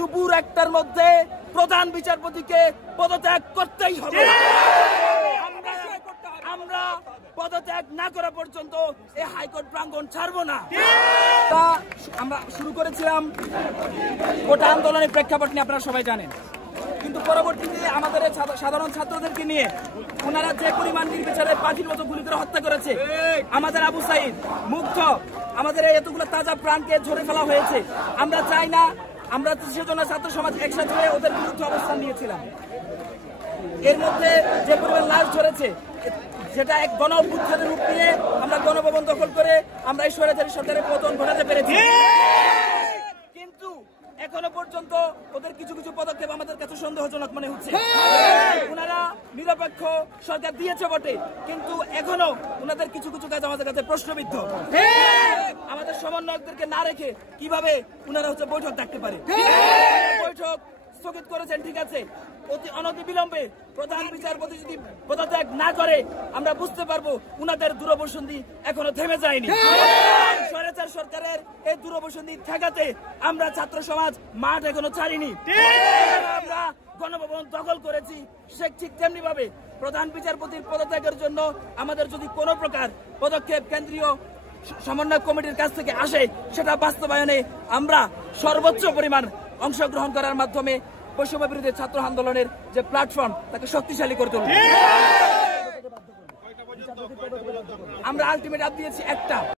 দুপুর 1টার মধ্যে প্রধান বিচারপতিকে পদত্যাগ করতেই হবে। আমরা পদত্যাগ না করা পর্যন্ত এই হাইকোর্ট প্রাঙ্গণ ছাড়বো না। আমরা শুরু করেছিলাম কোটা আন্দোলনের প্রেক্ষাপট নিয়ে, আপনারা সবাই জানেন, কিন্তু পরবর্তীতে আমাদের সাধারণ ছাত্রদেরকে নিয়ে ওনারা যে পরিমাণ নির্বিচারে পাখির মতো গুলি করে হত্যা করেছে, আমাদের আবু সাইদ, মুগ্ধ, আমাদের এতগুলো তাজা প্রাণকে ঝরে ফেলা হয়েছে। আমরা চাই না, আমরা সেজন্য ছাত্র সমাজ একসাথে হয়ে ওদের বিরুদ্ধে অবস্থান নিয়েছিলাম। এর মধ্যে যে পরিমাণ লাশ ঝরেছে, যেটা এক গণ অভ্যুত্থানের রূপ নিয়ে আমরা গণভবন দখল করে আমরা এই স্বৈরাচারী সরকারের পতন ঘটাতে পেরেছি। কিন্তু এখনো পর্যন্ত ওদের কিছু কিছু পদক্ষেপ আমাদের কাছে সন্দেহজনক মনে হচ্ছে। ওনারা নিরপেক্ষ সরকার দিয়েছে বটে, কিন্তু এখনো ওনাদের কিছু কিছু কাজ আমাদের কাছে প্রশ্নবিদ্ধ। আমাদের সমন্বয়কদেরকে না রেখে কিভাবে ওনারা বৈঠক ডাকতে পারে? বৈঠক স্থগিত করেছেন, ঠিক আছে, অনতিবিলম্বে প্রধান বিচারপতি যদি পদত্যাগ না করে আমরা বুঝতে পারবো উনাদের দূরবসন্ধি এখনো থেমে যায়নি। স্বৈরাচার সরকারের এই দূরবসন্ধি ঠেকাতে আমরা ছাত্র সমাজ মাঠ এখনো ছাড়িনি। আমরা গণভবন দখল করেছি। ঠিক তেমনি ভাবে প্রধান বিচারপতির পদত্যাগের জন্য আমাদের যদি কোনো প্রকার পদক্ষেপ কেন্দ্রীয় সমন্বয় কমিটির কাছ থেকে আসে, সেটা বাস্তবায়নে আমরা সর্বোচ্চ পরিমাণ অংশগ্রহণ করার মাধ্যমে বৈষম্য বিরোধী ছাত্র আন্দোলনের যে প্ল্যাটফর্ম তাকে শক্তিশালী করে তুলব। আমরা আলটিমেট দিয়েছি একটা।